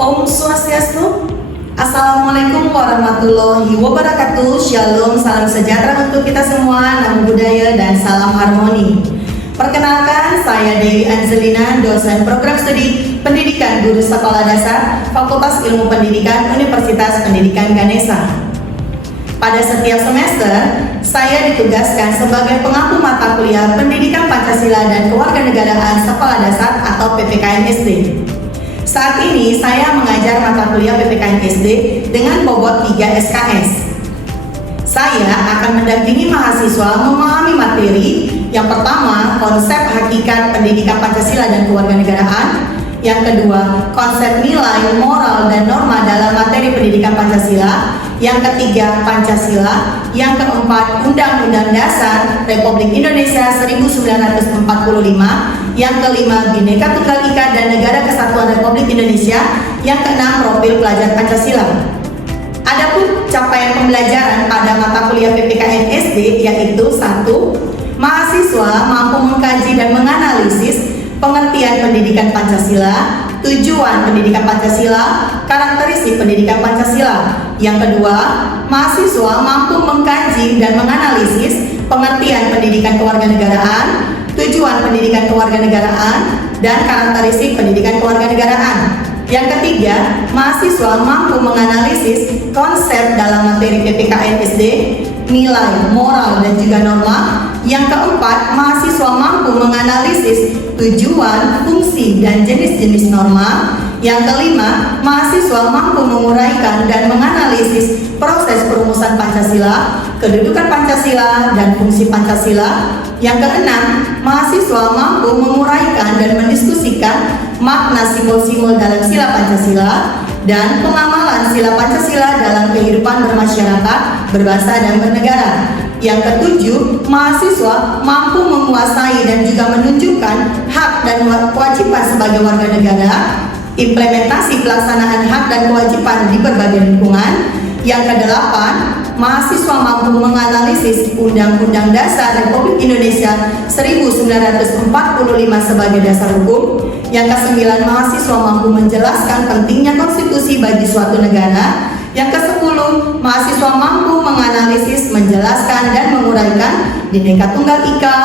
Om Swastiastu. Assalamualaikum warahmatullahi wabarakatuh. Shalom, salam sejahtera untuk kita semua, namo buddhaya dan salam harmoni. Perkenalkan, saya Dewi Angelina, dosen program studi Pendidikan Guru Sekolah Dasar, Fakultas Ilmu Pendidikan, Universitas Pendidikan Ganesha. Pada setiap semester, saya ditugaskan sebagai pengampu mata kuliah Pendidikan Pancasila dan Kewarganegaraan Sekolah Dasar atau PPKN SD. Saat ini saya mengajar mata kuliah PPKN SD dengan bobot 3 SKS. Saya akan mendampingi mahasiswa memahami materi yang pertama, konsep hakikat pendidikan Pancasila dan kewarganegaraan. Yang kedua, konsep nilai, moral, dan norma dalam materi pendidikan Pancasila. Yang ketiga, Pancasila. Yang keempat, Undang-Undang Dasar Republik Indonesia 1945. Yang kelima, Bhinneka Tunggal Ika dan Negara Kesatuan Republik Indonesia. Yang keenam, profil pelajar Pancasila. Adapun capaian pembelajaran pada mata kuliah PPKN SD yaitu 1. Mahasiswa mampu mengkaji dan menganalisis pengertian pendidikan Pancasila, tujuan pendidikan Pancasila, karakteristik pendidikan Pancasila. Yang kedua, mahasiswa mampu mengkaji dan menganalisis pengertian pendidikan kewarganegaraan, tujuan pendidikan kewarganegaraan, dan karakteristik pendidikan kewarganegaraan. Yang ketiga, mahasiswa mampu menganalisis konsep dalam materi PPKN SD, nilai, moral, dan juga norma. Yang keempat, mahasiswa mampu menganalisis tujuan, fungsi, dan jenis-jenis norma. Yang kelima, mahasiswa mampu menguraikan dan menganalisis proses perumusan Pancasila, kedudukan Pancasila, dan fungsi Pancasila. Yang keenam, mahasiswa mampu menguraikan dan mendiskusikan makna simbol-simbol dalam sila Pancasila dan pengamalan sila Pancasila dalam kehidupan bermasyarakat, berbangsa, dan bernegara. Yang ketujuh, mahasiswa mampu menguasai dan juga menunjukkan hak dan kewajiban sebagai warga negara, implementasi pelaksanaan hak dan kewajiban di berbagai lingkungan. Yang kedelapan, mahasiswa mampu menganalisis Undang-Undang Dasar Republik Indonesia 1945 sebagai dasar hukum. Yang kesembilan, mahasiswa mampu menjelaskan pentingnya konstitusi bagi suatu negara. Yang kesepuluh, mahasiswa mampu menganalisis, menjelaskan, dan menguraikan Bhinneka Tunggal Ika,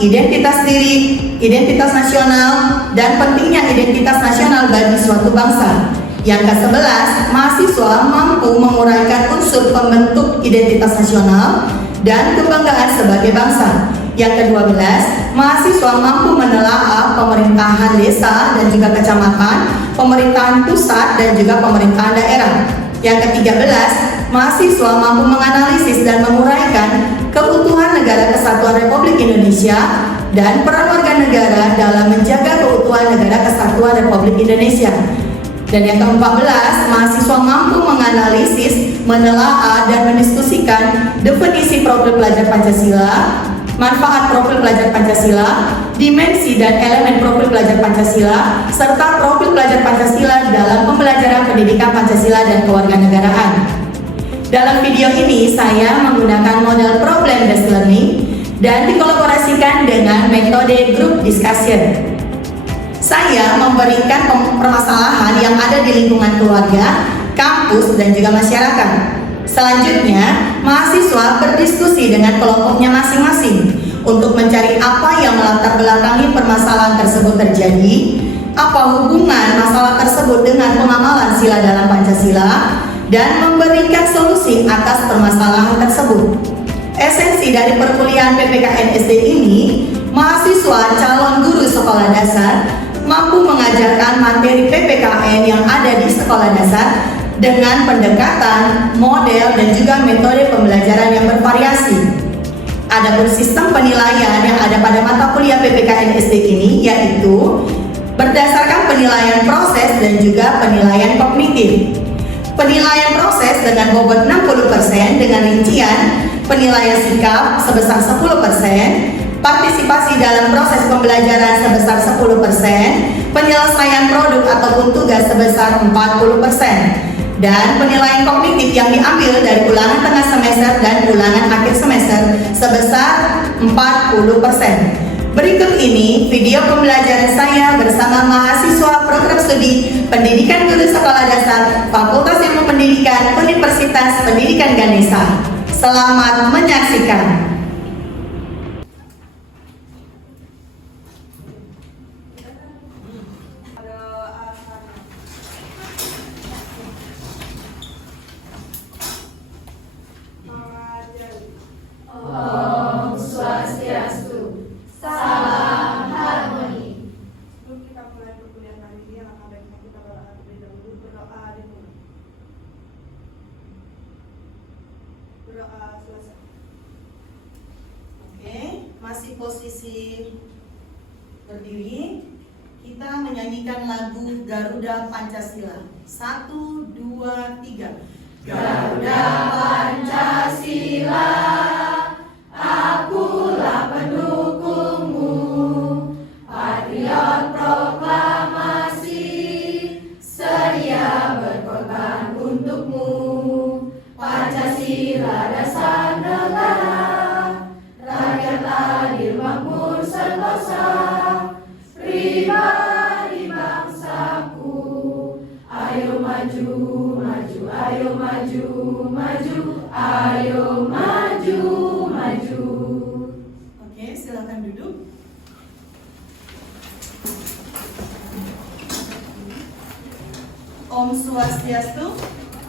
identitas diri, identitas nasional, dan pentingnya identitas nasional bagi suatu bangsa. Yang ke-11, mahasiswa mampu menguraikan unsur pembentuk identitas nasional dan kebanggaan sebagai bangsa. Yang ke-12, mahasiswa mampu menelaah pemerintahan desa dan juga kecamatan, pemerintahan pusat dan juga pemerintahan daerah. Yang ke-13, mahasiswa mampu menganalisis dan menguraikan keutuhan Negara Kesatuan Republik Indonesia dan peran warga negara dalam menjaga keutuhan Negara Kesatuan Republik Indonesia. Dan yang ke-14, mahasiswa mampu menganalisis, menelaah, dan mendiskusikan definisi profil pelajar Pancasila, manfaat profil pelajar Pancasila, dimensi dan elemen profil pelajar Pancasila, serta profil pelajar Pancasila dalam pembelajaran pendidikan Pancasila dan kewarganegaraan. Dalam video ini, saya menggunakan model problem based learning dan dikolaborasikan dengan metode group discussion. Saya memberikan permasalahan yang ada di lingkungan keluarga, kampus, dan juga masyarakat. Selanjutnya, mahasiswa berdiskusi dengan kelompoknya masing-masing untuk mencari apa yang melatar belakangi permasalahan tersebut terjadi, apa hubungan masalah tersebut dengan pengamalan sila dalam Pancasila, dan memberikan solusi atas permasalahan tersebut. Esensi dari perkuliahan PPKN SD ini, mahasiswa calon guru sekolah dasar mampu mengajarkan materi PPKN yang ada di sekolah dasar dengan pendekatan, model, dan juga metode pembelajaran yang bervariasi. Adapun sistem penilaian yang ada pada mata kuliah PPKN SD ini yaitu berdasarkan penilaian proses dan juga penilaian kognitif. Penilaian proses dengan bobot 60% dengan rincian penilaian sikap sebesar 10%, partisipasi dalam proses pembelajaran sebesar 10%, penyelesaian produk ataupun tugas sebesar 40%, dan penilaian kognitif yang diambil dari ulangan tengah semester dan ulangan akhir semester sebesar 40%. Berikut ini video pembelajaran saya bersama mahasiswa program Studi Pendidikan Guru Sekolah Dasar Fakultas Ilmu Pendidikan Universitas Pendidikan Ganesha. Selamat menyaksikan. Om Swastiastu. Salam harmoni. Sebelum kita mulai perkuliahan hari ini, alangkah baiknya kita berdoa terlebih dahulu. Berdoa dimulai. Berdoa selesai. Oke, masih posisi berdiri. Kita menyanyikan lagu Garuda Pancasila. 1, 2, 3. Garuda Pancasila, akulah pendukungmu, patriot proklamasi, sedia berkorban untukmu. Pancasila dasar negara, rakyat adil makmur sentosa, pribadi bangsaku. Ayo maju, maju, ayo maju, maju, ayo maju, maju. Oke, silakan duduk. Om Swastiastu.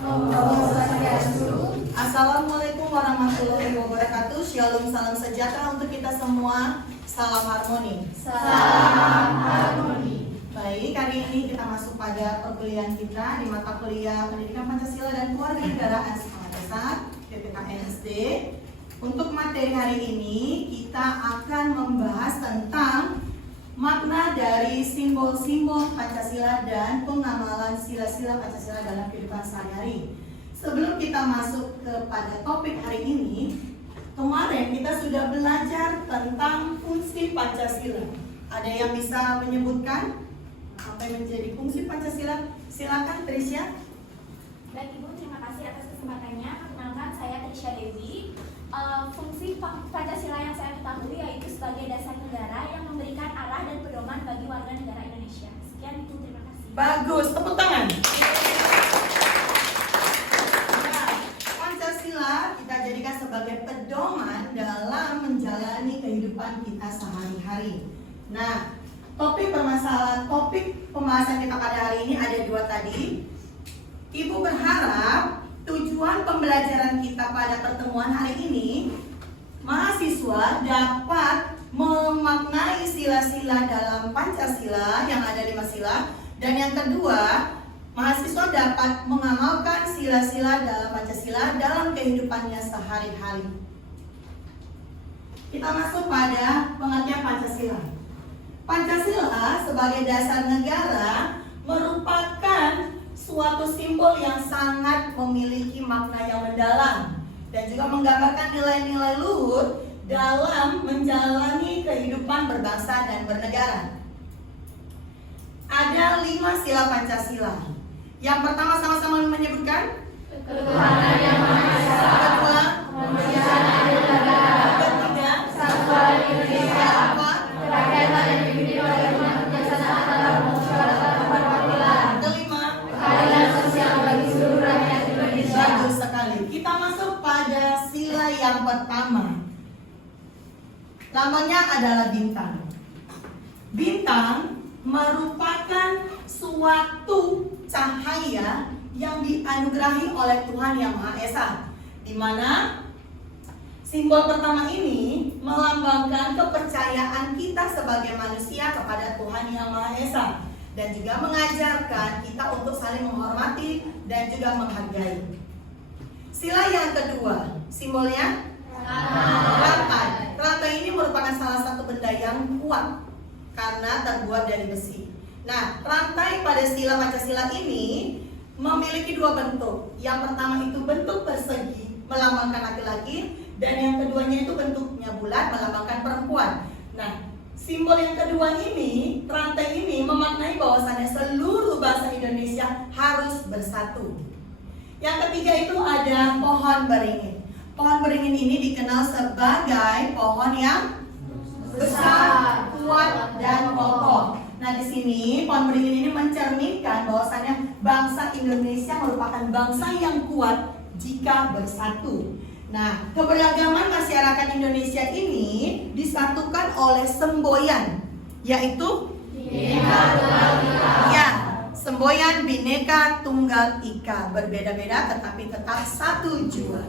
Om Swastiastu. Assalamualaikum warahmatullahi wabarakatuh. Shalom, salam sejahtera untuk kita semua. Salam harmoni. Salam harmoni. Baik, hari ini kita masuk pada perkuliahan kita di mata kuliah Pendidikan Pancasila dan Kewarganegaraan Sekolah Dasar PPKN SD. Untuk materi hari ini kita akan membahas tentang makna dari simbol-simbol Pancasila dan pengamalan sila-sila Pancasila dalam kehidupan sehari-hari. Sebelum kita masuk kepada topik hari ini, kemarin kita sudah belajar tentang fungsi Pancasila. Ada yang bisa menyebutkan apa yang menjadi fungsi Pancasila? Silakan Trisha. Baik Ibu, terima kasih atas kesempatannya. Perkenalkan, saya Trisha Dewi. Fungsi Pancasila yang saya ketahui yaitu sebagai dasar negara yang memberikan arah dan pedoman bagi warga negara Indonesia. Sekian Ibu, terima kasih. Bagus, tepuk tangan. Nah, Pancasila kita jadikan sebagai pedoman dalam menjalani kehidupan kita sehari-hari. Nah, topik pembahasan kita pada hari ini ada 2 tadi. Ibu berharap tujuan pembelajaran kita pada pertemuan hari ini, mahasiswa dapat memaknai sila-sila dalam Pancasila yang ada 5 sila. Dan yang kedua, mahasiswa dapat mengamalkan sila-sila dalam Pancasila dalam kehidupannya sehari-hari. Kita masuk pada pengertian Pancasila. Pancasila sebagai dasar negara merupakan suatu simbol yang sangat memiliki makna yang mendalam dan juga menggambarkan nilai-nilai luhur dalam menjalani kehidupan berbangsa dan bernegara. Ada 5 sila Pancasila. Yang pertama sama-sama menyebutkan Ketuhanan Yang Maha Esa, kedua, kemanusiaan adil negara, ketiga, kesatuan Indonesia, keempat, kerakyatan yang dipimpin oleh umat kerjasama antara masyarakat tempat perwakilan, kelima. keadilan sosial bagi seluruh rakyat Indonesia. Bagus sekali. Kita masuk pada sila yang pertama. Lambangnya adalah bintang. Bintang merupakan suatu cahaya yang dianugerahi oleh Tuhan Yang Maha Esa, di mana simbol pertama ini melambangkan kepercayaan kita sebagai manusia kepada Tuhan Yang Maha Esa dan juga mengajarkan kita untuk saling menghormati dan juga menghargai. Sila yang kedua, simbolnya rantai. Rantai ini merupakan salah satu benda yang kuat karena terbuat dari besi. Nah, rantai pada sila Pancasila ini memiliki 2 bentuk. Yang pertama itu bentuk persegi, melambangkan laki-laki, dan yang keduanya itu bentuknya bulat, melambangkan perempuan. Nah, simbol yang kedua ini, rantai ini memaknai bahwasannya seluruh bangsa Indonesia harus bersatu. Yang ketiga itu ada pohon beringin. Pohon beringin ini dikenal sebagai pohon yang besar, kuat, dan kokoh. Nah, di sini pohon beringin ini mencerminkan Indonesia merupakan bangsa yang kuat jika bersatu. Nah, keberagaman masyarakat Indonesia ini disatukan oleh semboyan, yaitu ya, semboyan Bhinneka Tunggal Ika, berbeda-beda tetapi tetap satu jua.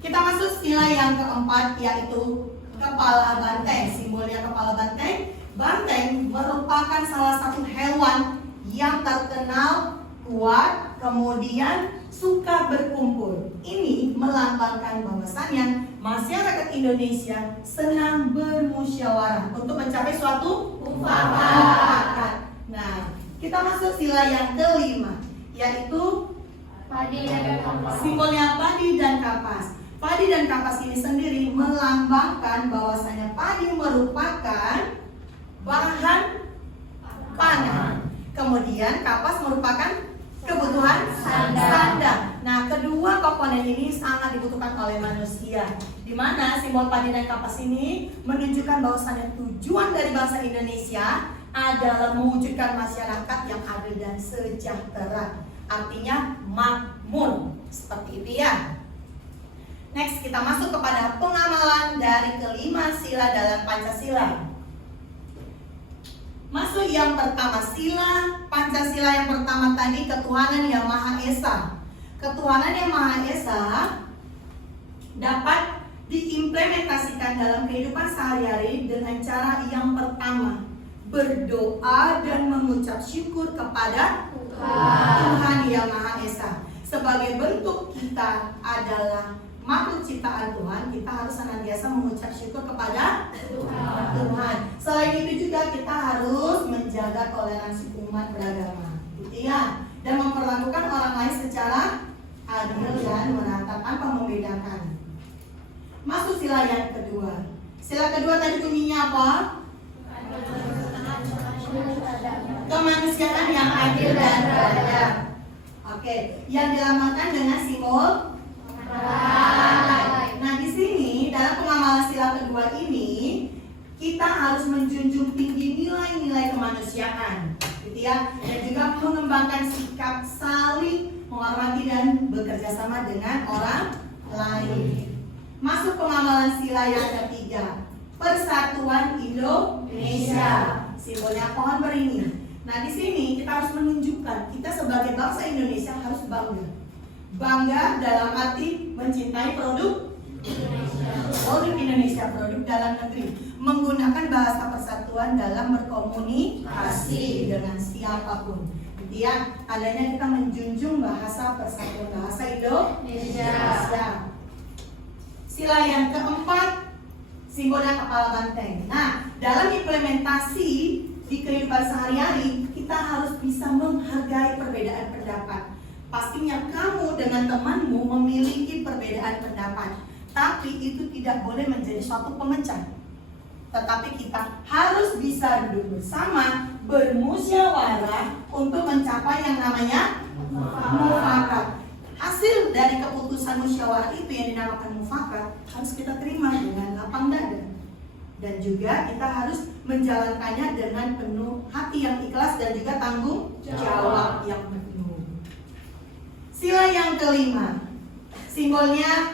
Kita masuk sila yang keempat, yaitu kepala banteng. Simbolnya kepala banteng. Banteng merupakan salah satu hewan yang terkenal kuat, kemudian suka berkumpul. Ini melambangkan bahwasannya masyarakat Indonesia senang bermusyawarah untuk mencapai suatu mufakat. Nah, kita masuk sila yang kelima, yaitu Padi dan kapas. simbolnya padi dan kapas. Padi dan kapas ini sendiri melambangkan bahwasanya padi merupakan bahan pangan. Kemudian kapas merupakan kebutuhan sandang. Nah, kedua komponen ini sangat dibutuhkan oleh manusia. Di mana simbol padi dan kapas ini menunjukkan bahwasanya tujuan dari bangsa Indonesia adalah mewujudkan masyarakat yang adil dan sejahtera. Artinya makmur. Seperti itu ya. Next, kita masuk kepada pengamalan dari kelima sila dalam Pancasila. Masuk yang pertama, sila Pancasila yang pertama tadi, ketuhanan yang Maha Esa. Ketuhanan yang Maha Esa dapat diimplementasikan dalam kehidupan sehari-hari dengan cara yang pertama, berdoa dan mengucap syukur kepada Tuhan yang Maha Esa. Sebagai bentuk kita adalah makhluk ciptaan Tuhan, kita harus senantiasa mengucap syukur kepada Tuhan. Selain itu juga kita harus menjaga toleransi umat beragama, gitu ya, dan memperlakukan orang lain secara adil dan merata tanpa membedakan. Masuk sila yang kedua. Sila kedua tadi bunyinya apa? Kemanusiaan yang adil dan beradab. Oke, yang dilambangkan dengan simbol. Nah, di sini dalam pengamalan sila kedua ini kita harus menjunjung tinggi nilai-nilai kemanusiaan, gitu ya, dan juga mengembangkan sikap saling menghormati dan bekerja sama dengan orang lain. Masuk pengamalan sila yang ketiga, Persatuan Indonesia. Simbolnya pohon beringin. Nah, di sini kita harus menunjukkan kita sebagai bangsa Indonesia harus bangga. Bangga dalam arti mencintai produk Indonesia, produk dalam negeri, menggunakan bahasa persatuan dalam berkomunikasi dengan siapapun. Gitu ya, adanya kita menjunjung bahasa persatuan, bahasa Indonesia. Sila yang keempat, simbolnya kepala banteng. Nah, dalam implementasi di kehidupan sehari-hari, kita harus bisa menghargai perbedaan pendapat. Pastinya kamu dengan temanmu memiliki perbedaan pendapat, tapi itu tidak boleh menjadi suatu pemecah. Tetapi kita harus bisa duduk bersama, bermusyawarah untuk mencapai yang namanya mufakat. Hasil dari keputusan musyawarah itu yang dinamakan mufakat harus kita terima dengan lapang dada. Dan juga kita harus menjalankannya dengan penuh hati yang ikhlas dan juga tanggung jawab yang penuh. Sila yang kelima, simbolnya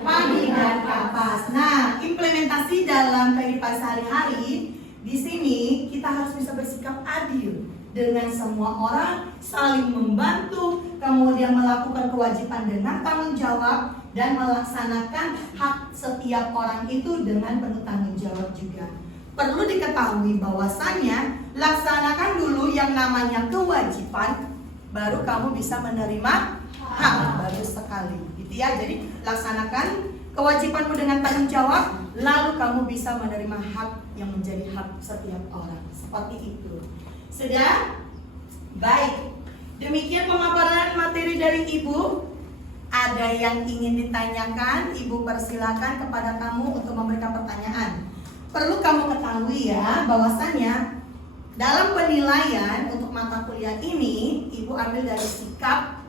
padi dan kapas. Nah, implementasi dalam kehidupan sehari-hari, di sini kita harus bisa bersikap adil dengan semua orang, saling membantu, kemudian melakukan kewajiban dengan tanggung jawab, dan melaksanakan hak setiap orang itu dengan penuh tanggung jawab juga. Perlu diketahui bahwasannya laksanakan dulu yang namanya kewajiban, baru kamu bisa menerima hak. Bagus sekali, gitu ya. Jadi laksanakan kewajibanmu dengan tanggung jawab, lalu kamu bisa menerima hak yang menjadi hak setiap orang. Seperti itu. Sudah? Baik. Demikian pemaparan materi dari Ibu. Ada yang ingin ditanyakan, Ibu persilakan kepada kamu untuk memberikan pertanyaan. Perlu kamu ketahui ya, bahwasannya dalam penilaian untuk mata kuliah ini, Ibu ambil dari sikap,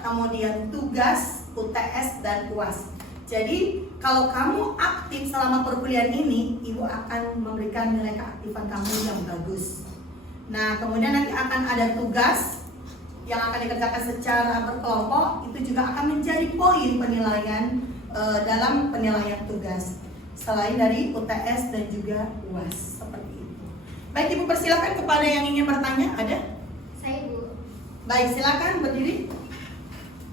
kemudian tugas, UTS, dan UAS. Jadi, kalau kamu aktif selama perkuliahan ini, Ibu akan memberikan nilai keaktifan kamu yang bagus. Nah, kemudian nanti akan ada tugas yang akan dikerjakan secara berkelompok itu juga akan menjadi poin penilaian dalam penilaian tugas selain dari UTS dan juga UAS seperti itu. Baik Ibu, persilakan kepada yang ingin bertanya. Ada? Saya Ibu. Baik, silakan berdiri.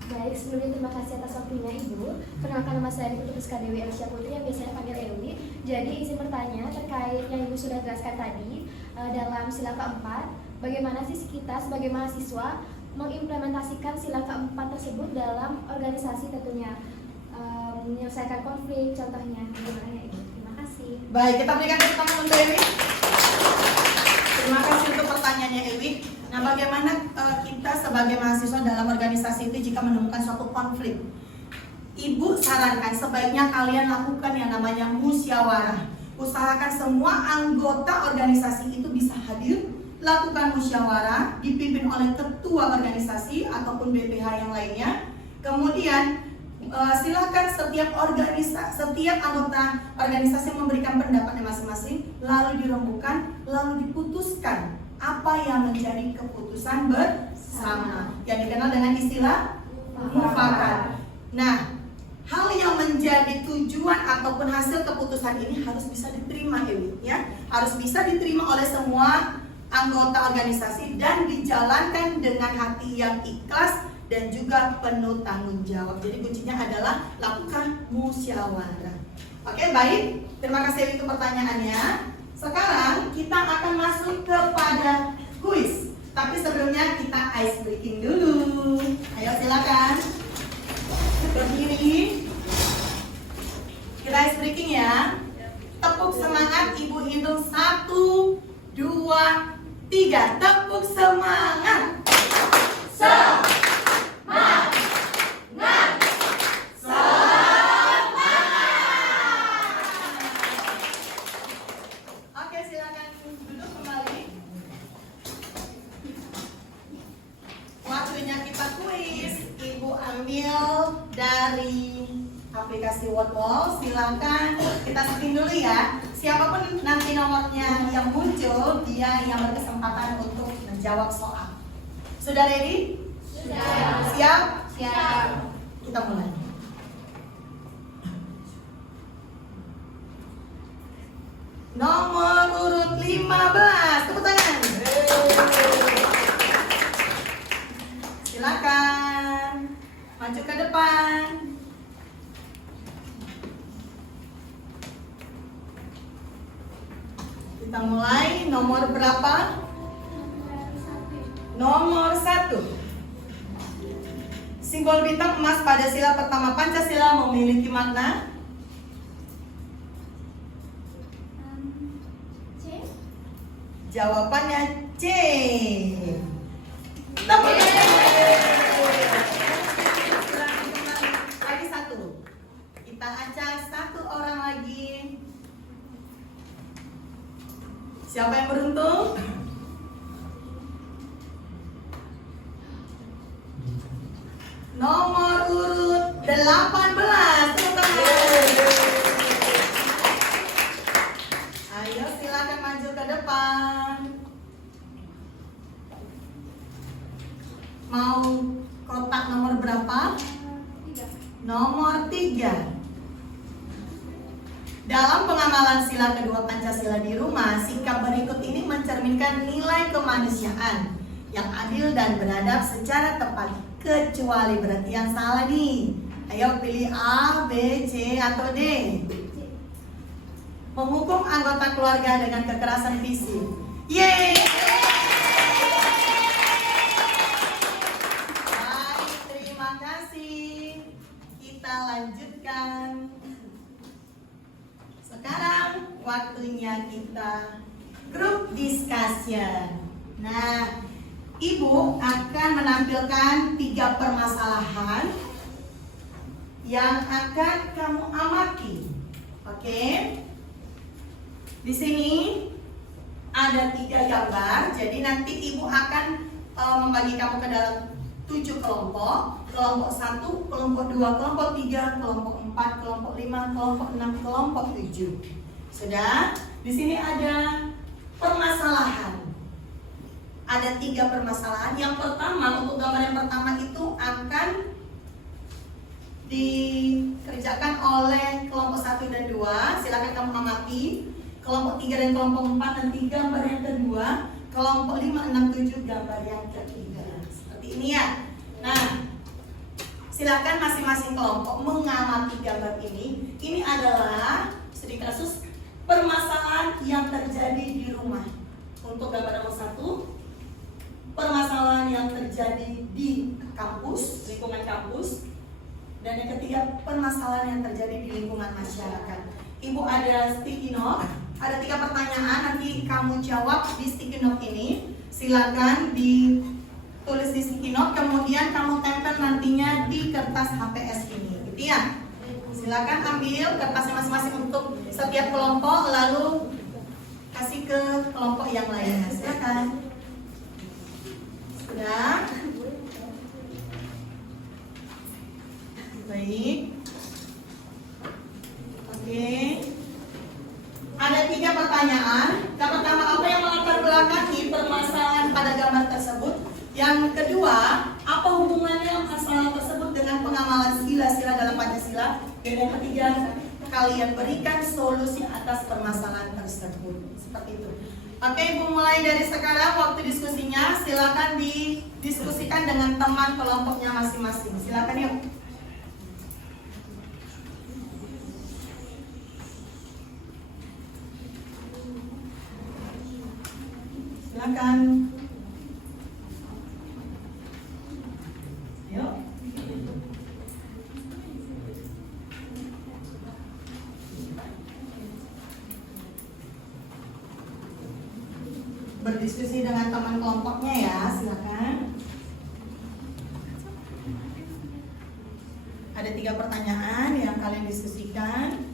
Baik, sebelumnya terima kasih atas waktunya Ibu. Perkenalkan nama saya Ibu Rizka Dewi Elsia Putri yang biasanya panggil Ewi. Jadi izin bertanya terkait yang Ibu sudah jelaskan tadi dalam sila keempat, bagaimana sih kita sebagai mahasiswa mengimplementasikan sila keempat tersebut dalam organisasi tentunya, menyelesaikan konflik contohnya, bagaimana ya Ibu? Terima kasih. Baik, kita berikan tepuk tangan untuk Ewi. Terima kasih untuk pertanyaannya Ewi. Nah, bagaimana kita sebagai mahasiswa dalam organisasi itu jika menemukan suatu konflik? Ibu sarankan sebaiknya kalian lakukan yang namanya musyawarah. Usahakan semua anggota organisasi itu bisa hadir, lakukan musyawarah, dipimpin oleh ketua organisasi ataupun BPH yang lainnya. Kemudian silakan setiap anggota organisasi memberikan pendapatnya masing-masing, lalu dirembukan, lalu diputuskan apa yang menjadi keputusan bersama yang dikenal dengan istilah mufakat. Nah, hal yang menjadi tujuan ataupun hasil keputusan ini harus bisa diterima ya, harus bisa diterima oleh semua anggota organisasi dan dijalankan dengan hati yang ikhlas dan juga penuh tanggung jawab. Jadi kuncinya adalah lakukan musyawarah. Oke, baik. Terima kasih untuk pertanyaannya. Sekarang kita akan masuk kepada kuis. Tapi sebelumnya kita ice breaking dulu. Ayo silakan berdiri. Kita ice breaking ya. Tepuk semangat, Ibu hitung 1, 2, 3. Tepuk semangat. Oke, silakan duduk kembali. Waktunya kita kuis. Ibu ambil dari aplikasi Wordwall. Silakan kita spin dulu ya. Siapapun nanti nomornya yang muncul, dia yang berkesempatan untuk menjawab soal. Sudah ready? Sudah. Siap? Siap. Kita mulai. Nomor urut 15. Tepuk tangan. Silakan maju ke depan. Kita mulai. Nomor berapa? Nomor 1. Simbol bintang emas pada sila pertama Pancasila memiliki makna? C. Jawabannya C. Tepuk lagi 1. Kita ajak 1 orang lagi. Siapa yang beruntung? Nomor urut 18. Tepuk tangan. Ayo silakan maju ke depan. Mau kotak nomor berapa? 3. Nomor 3. Dalam pengamalan sila kedua Pancasila di rumah, sikap berikut ini mencerminkan nilai kemanusiaan yang adil dan beradab secara tepat, kecuali berarti yang salah nih. Ayo pilih A, B, C, atau D. Menghukum anggota keluarga dengan kekerasan fisik. Yeay! Baik, terima kasih. Kita lanjutkan. Sekarang waktunya kita group discussion. Nah, Ibu akan menampilkan 3 permasalahan yang akan kamu amati. Oke? Di sini ada 3 gambar. Jadi nanti Ibu akan membagi kamu ke dalam 7 kelompok. Kelompok 1, kelompok 2, kelompok 3, kelompok 4, kelompok 5, kelompok 6, kelompok 7. Sudah? Di sini ada permasalahan. ada 3 permasalahan. Yang pertama, untuk gambar yang pertama itu akan dikerjakan oleh kelompok 1 dan 2. Silakan kamu amati. Kelompok 3 dan kelompok 4 nanti gambar yang kedua. Kelompok 5, 6, 7 gambar yang ketiga. Seperti ini ya. Nah, silakan masing-masing kelompok mengamati gambar ini. Ini adalah studi kasus permasalahan yang terjadi di rumah. Untuk gambar nomor 1, permasalahan yang terjadi di kampus, lingkungan kampus. Dan yang ketiga, permasalahan yang terjadi di lingkungan masyarakat. Ibu ada sticky note, ada 3 pertanyaan, nanti kamu jawab di sticky note ini. Silakan ditulis di sticky note, kemudian kamu tempel nantinya di kertas HPS ini, gitu ya. Silakan ambil kertasnya masing-masing untuk setiap kelompok, lalu kasih ke kelompok yang lainnya. Silakan. Sudah? Baik. Oke. Ada 3 pertanyaan. Yang pertama, apa yang melatar belakangi permasalahan pada gambar tersebut? Yang kedua, apa hubungannya masalah tersebut dengan pengamalan sila-sila dalam Pancasila? Dan yang ketiga, kalian berikan solusi atas permasalahan tersebut. Seperti itu. Oke, Ibu mulai dari sekarang waktu diskusinya. Silakan didiskusikan dengan teman kelompoknya masing-masing. Silakan yuk. Silakan. Yuk. Berdiskusi dengan teman kelompoknya ya, silakan. Ada 3 pertanyaan yang kalian diskusikan.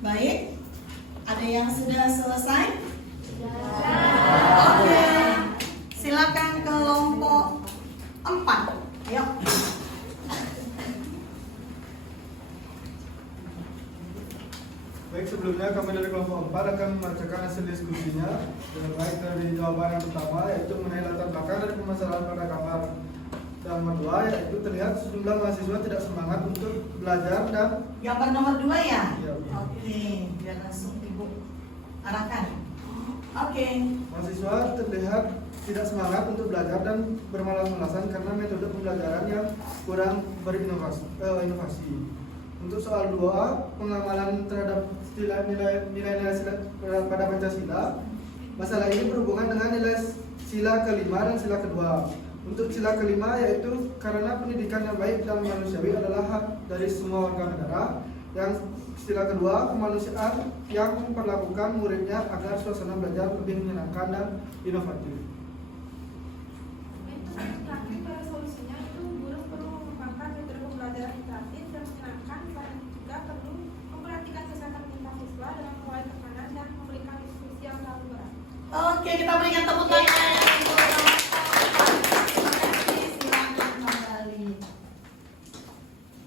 Baik, ada yang sudah selesai? Oke, silakan kelompok 4. Ayo. Baik, sebelumnya kami dari kelompok 4 akan membacakan hasil diskusinya. Dengan baik dari jawaban yang pertama, yaitu mengenai latar belakang dari permasalahan pada gambar. Dan nomor 2, yaitu terlihat sejumlah mahasiswa tidak semangat untuk belajar dan Gambar nomor 2 ya? Iya. Oke, biar langsung Ibu arahkan. Oke. mahasiswa terlihat tidak semangat untuk belajar dan bermalas-malasan karena metode pembelajaran yang kurang berinovasi. Untuk soal 2, pengamalan terhadap nilai-nilai pada Pancasila. Masalah ini berhubungan dengan nilai sila kelima dan sila kedua. Untuk sila kelima, yaitu karena pendidikan yang baik dan manusiawi adalah hak dari semua warga negara. Yang sila kedua, kemanusiaan yang memperlakukan muridnya agar suasana belajar lebih menyenangkan dan inovatif. Terakhir pada solusinya itu guru perlu mengembangkan metode pembelajaran interaktif dan menyenangkan, dan juga perlu memperhatikan kesehatan mental siswa dalam mulai tekanan dan memberikan diskusi yang terlalu berat. Oke, kita berikan tepuk tangan. Silakan kembali.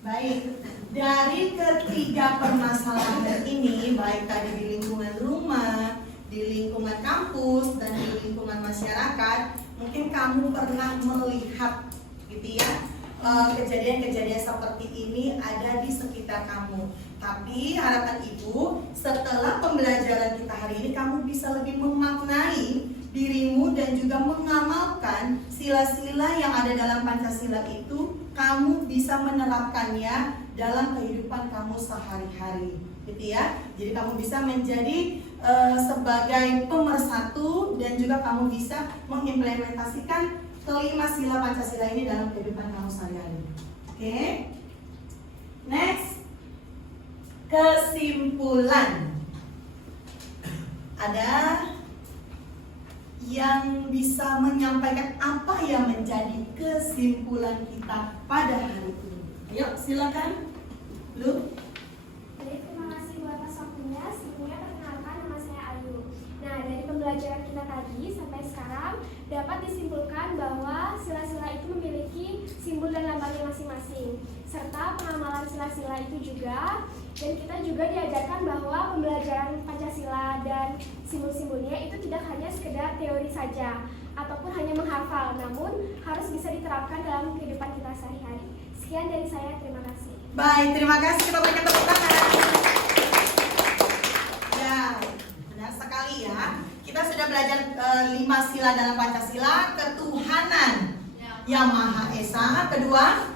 Baik, dari ketiga permasalahan ini, baik tadi di lingkungan rumah, di lingkungan kampus, dan di lingkungan masyarakat, mungkin kamu pernah melihat gitu ya, kejadian-kejadian seperti ini ada di sekitar kamu. Tapi harapan Ibu, setelah pembelajaran kita hari ini, kamu bisa lebih memaknai dirimu dan juga mengamalkan sila-sila yang ada dalam Pancasila itu. Kamu bisa menerapkannya dalam kehidupan kamu sehari-hari, gitu ya. Jadi kamu bisa menjadi sebagai pemersatu, dan juga kamu bisa mengimplementasikan kelima sila Pancasila ini dalam kehidupan kamu sehari-hari. Oke. Next. Kesimpulan. Ada yang bisa menyampaikan apa yang menjadi kesimpulan kita pada hari ini? Ayo, silakan. Lu. Baik, terima kasih buat atas waktunya. Sebelumnya perkenalkan, nama saya Ayu. Nah, dari pembelajaran kita tadi sampai sekarang dapat disimpulkan bahwa sila-sila itu memiliki simbol dan lambangnya masing-masing. serta pengamalan sila-sila itu juga. Dan kita juga diajarkan bahwa pembelajaran Pancasila dan simbol-simbolnya itu tidak hanya sekedar teori saja ataupun hanya menghafal, namun harus bisa diterapkan dalam kehidupan kita sehari-hari. Sekian dari saya, terima kasih. Baik, terima kasih. Kita berikan tepuk tangan. Ya, benar sekali ya. Kita sudah belajar 5 sila dalam Pancasila, ketuhanan yang Maha Esa. Kedua,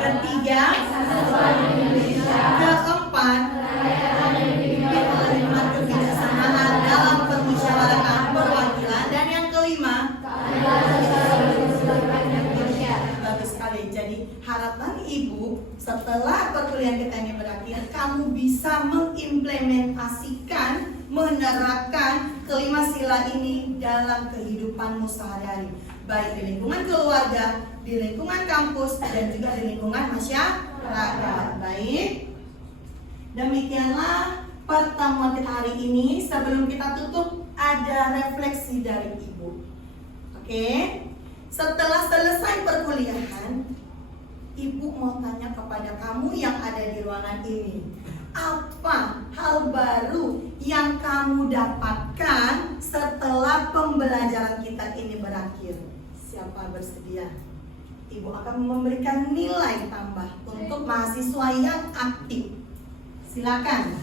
ketiga, keempat, kebijaksanaan dalam permusyawaratan perwakilan, dan yang kelima, bagus sekali. Jadi harapan ibu setelah perkuliahan kita ini berakhir, kamu bisa mengimplementasikan, menerapkan kelima sila ini dalam kehidupanmu sehari-hari, baik di lingkungan keluarga, di lingkungan kampus, dan juga di lingkungan masyarakat. Baik, demikianlah pertemuan kita hari ini. Sebelum kita tutup, ada refleksi dari ibu. Oke, setelah selesai perkuliahan, ibu mau tanya kepada kamu yang ada di ruangan ini, apa hal baru yang kamu dapatkan setelah pembelajaran kita ini berakhir? Siapa bersedia? Ibu akan memberikan nilai tambah untuk mahasiswa yang aktif. Silakan.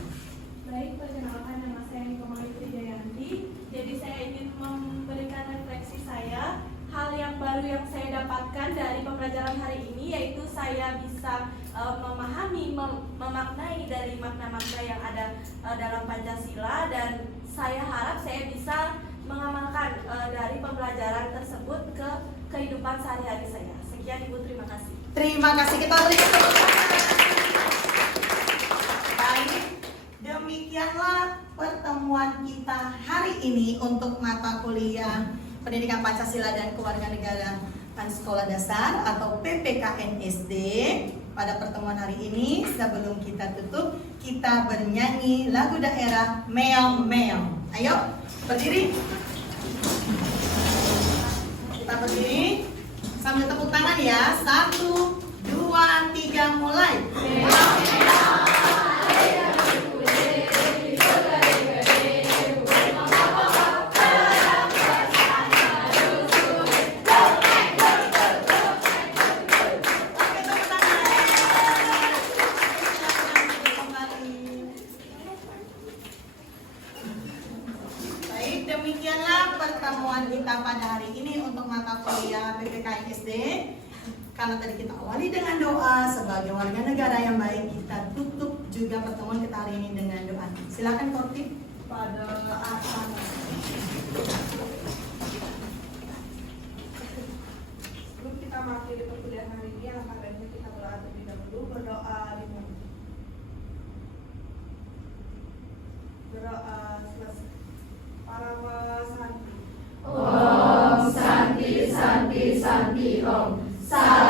Baik, perkenalkan nama saya Niko Maulidi Jayanti. Jadi saya ingin memberikan refleksi saya. Hal yang baru yang saya dapatkan dari pembelajaran hari ini yaitu saya bisa memahami, memaknai dari makna-makna yang ada dalam Pancasila, dan saya harap saya bisa mengamalkan dari pembelajaran tersebut ke kehidupan sehari-hari saya. Sekian Ibu, terima kasih. Terima kasih, kita berikan tepuk tangan. Baik, demikianlah pertemuan kita hari ini untuk mata kuliah Pendidikan Pancasila dan Kewarganegaraan Sekolah Dasar atau PPKN SD. Pada pertemuan hari ini, sebelum kita tutup, kita bernyanyi lagu daerah Meong Meong. Ayo, berdiri. Kita berdiri sambil tepuk tangan ya. 1, 2, 3, mulai. Demikianlah pertemuan kita pada hari ini untuk mata kuliah PPKN SD. Karena tadi kita awali dengan doa sebagai warga negara yang baik, kita tutup juga pertemuan kita hari ini dengan doa. Silakan khotib pada atas. Sebelum kita mengakhiri perkuliahan hari ini, alangkah baiknya kita berdoa terlebih dahulu. Berdoa dimulai. Berdoa selesai. Parama Santi. Om Santi Santi Santi Om. Salam.